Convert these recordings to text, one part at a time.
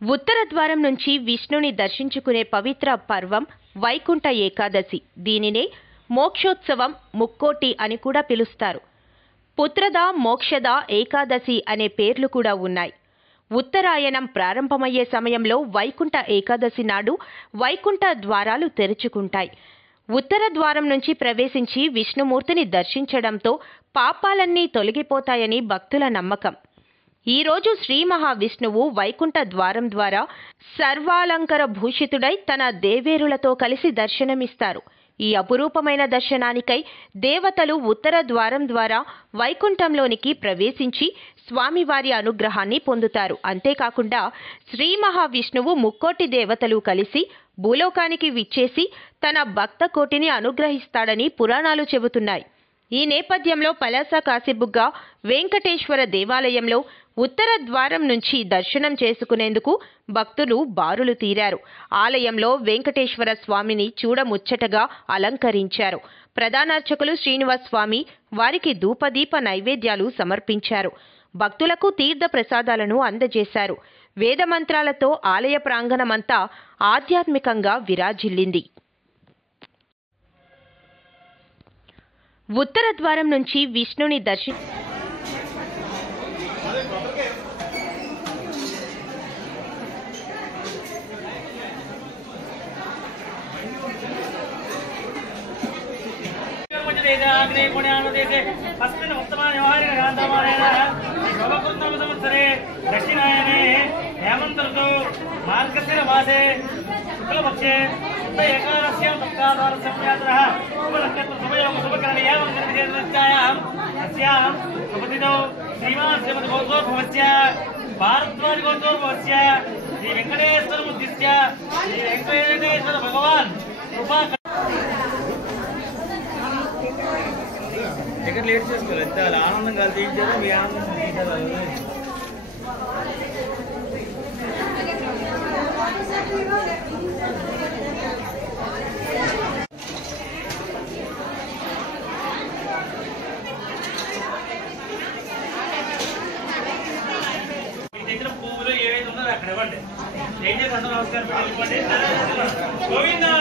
ఉత్తర ద్వారం నుంచి విష్ణుని దర్శించుకునే పవిత్ర పర్వం వైకుంఠ ఏకాదశి. దీనినే మోక్షోత్సవం, ముక్కోటి అని కూడా పిలుస్తారు. పుత్రద, మోక్షద, ఏకాదశి అనే పేర్లు కూడా ఉన్నాయి. ఉత్తరాయణం ప్రారంభమయ్యే సమయంలో వైకుంఠ ఏకాదశి నాడు వైకుంఠ ద్వారాలు తెరుచుకుంటాయి. ఉత్తర ద్వారం నుంచి ప్రవేశించి విష్ణుమూర్తిని దర్శించడంతో పాపాలన్నీ తొలగిపోతాయని భక్తుల నమ్మకం. ఈరోజు శ్రీ మహావిష్ణువు వైకుంఠ ద్వారం ద్వారా సర్వాలంకర భూషితుడై తన దేవేరులతో కలిసి దర్శనమిస్తారు. ఈ అపురూపమైన దర్శనానికై దేవతలు ఉత్తర ద్వారం ద్వారా వైకుంఠంలోనికి ప్రవేశించి స్వామివారి అనుగ్రహాన్ని పొందుతారు. అంతేకాకుండా శ్రీ మహావిష్ణువు ముక్కోటి దేవతలు కలిసి భూలోకానికి విచ్చేసి తన భక్త కోటిని అనుగ్రహిస్తాడని పురాణాలు చెబుతున్నాయి. ఈ నేపథ్యంలో పలాస కాశీబుగ్గ వెంకటేశ్వర దేవాలయంలో ఉత్తర ద్వారం నుంచి దర్శనం చేసుకునేందుకు భక్తులు బారులు తీరారు. ఆలయంలో వెంకటేశ్వర స్వామిని చూడముచ్చటగా అలంకరించారు. ప్రధానార్చకులు శ్రీనివాస్ స్వామి వారికి ధూపదీప నైవేద్యాలు సమర్పించారు. భక్తులకు తీర్థ ప్రసాదాలను అందజేశారు. వేదమంత్రాలతో ఆలయ ప్రాంగణమంతా ఆధ్యాత్మికంగా విరాజిల్లింది. ఉత్తర ద్వారం నుంచి విష్ణుని దక్షిణాయనే హేమంత ఋతు మార్గశిర మాసే శుక్లపక్షే శుద్ధ ఏకాదశ్యాం సప్తాద్వార సంయాత్రః శుభనక్షత్ర శుభయోగ శుభకరణి ఏవం నిర్విశేషాయాం అస్యాం శుభదినౌ శ్రీమాన్ శ్రీమతి గోత్రోద్భవస్య భారద్వాజ గోత్రోద్భవస్య శ్రీ వెంకటేశ్వర ముద్దిస్య శ్రీ వెంకటేశ్వర భగవాన్ కృపా ఎక్కడ లేట్ చేసుకోవాలి. ఎంత ఆనందం కాదు తీయించారు, మీ ఆనందం తీయించారు. మీ దగ్గర పువ్వులు ఏవైతే ఉన్నారో అక్కడ ఇవ్వండి. ఏం చేసి అందరూ నమస్కారం ఇవ్వండి. గోవిందా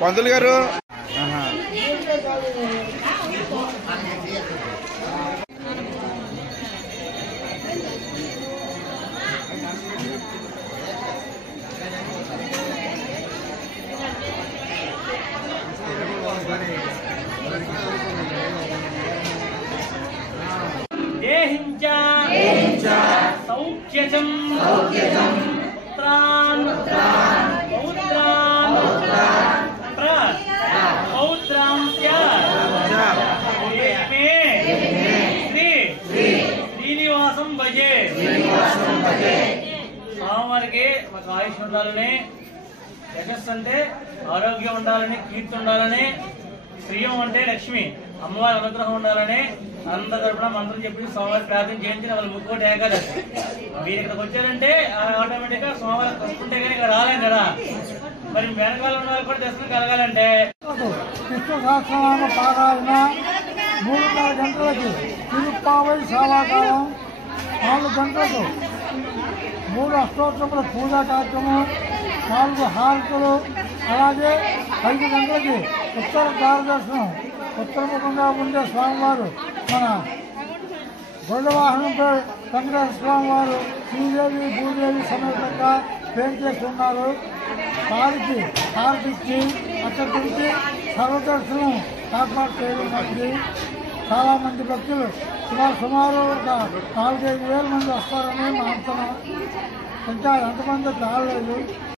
పంతులు గారు సౌఖ్యజం పుత్రాన్ శ్రీనివాసం భజే. స్వామివారికి మాకు ఆయుష్ ఉండాలని, యశస్సు అంటే ఆరోగ్యం ఉండాలని, కీర్తి ఉండాలని, శ్రీయం అంటే లక్ష్మి అమ్మవారి అనుగ్రహం ఉండాలని అందరి తరపున మంత్రం చెప్పి స్వామివారి ప్రార్థన చేయించిన వాళ్ళు ముక్కోటి ఏకాదశి. మీరు ఇక్కడికి వచ్చారంటే ఆటోమేటిక్ గా స్వామివారి వస్తుంటే కానీ ఇక్కడ రాలేం కదా. మరి వెనకాల ఉన్న వాళ్ళు కూడా దర్శనం కలగాలంటే విష్ణు సహస్రనామ పారాయణ 3:30 గంటలకి తిరుప్పావై శాలాకాలం 4 గంటలకు 3 అష్టోత్తరముల పూజా కార్యక్రమం, 4 హారతులు, అలాగే 5 గంటలకి ఉత్తర ద్వారదర్శనం. ఉత్తరముఖంగా ఉండే స్వామివారు మన గొడ్డ వాహనంపై వెంకటేశ్వర స్వామి వారు శ్రీదేవి భూదేవి సమేతంగా చేసి ఉన్నారు. వారికి హారతిచ్చి అక్కడి నుంచి సర్వదర్శనం ఏర్పాటు చేయనున్నది. చాలామంది భక్తులు సుమారు ఒక 4-5 వేల మంది వస్తారని మా అంచనా. ఇంకా ఎంతమంది రాలేదు.